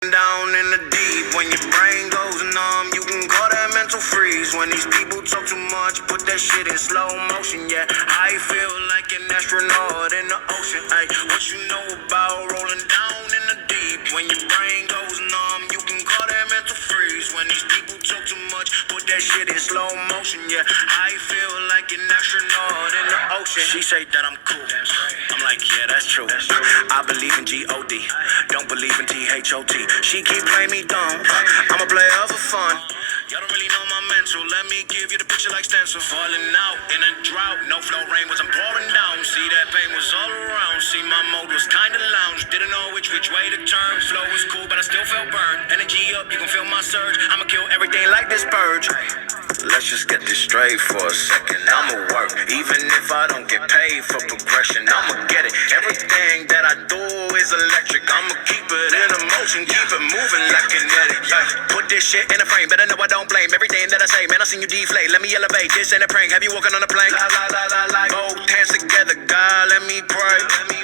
Down in the deep, when your brain goes numb, you can call that mental freeze. When these people talk too much, put that shit in slow motion. Yeah, I feel like an astronaut in the ocean. Ay, what you know about rolling down in the deep? When your brain goes numb, you can call that mental freeze. When these people talk too much, put that shit in slow motion. Yeah, I feel like an astronaut in the ocean. She say that I'm cool. I'm like, yeah, that's true. I believe in G-O-D, don't believe in T-H-O-T. She keep playing me dumb, I'm a player for fun. Y'all don't really know my mental, let me give you the picture like stencil. Falling out in a drought, no flow, rain wasn't pouring down. See, that pain was all around, see, my mode was kinda lounge. Didn't know which way to turn, flow was cool, but I still felt burned. Energy up, you can feel my surge, I'ma kill everything like this purge. Let's just get this straight for a second, I'ma work, even if I don't get paid for progression, I'ma get it. Everything that I do is electric, I'ma keep it in motion, keep it moving like kinetic. Put this shit in a frame, better know I don't blame everything that I say. Man, I seen you deflate, let me elevate, this ain't a prank. Have you walking on a plane? Both hands together, God, let me pray.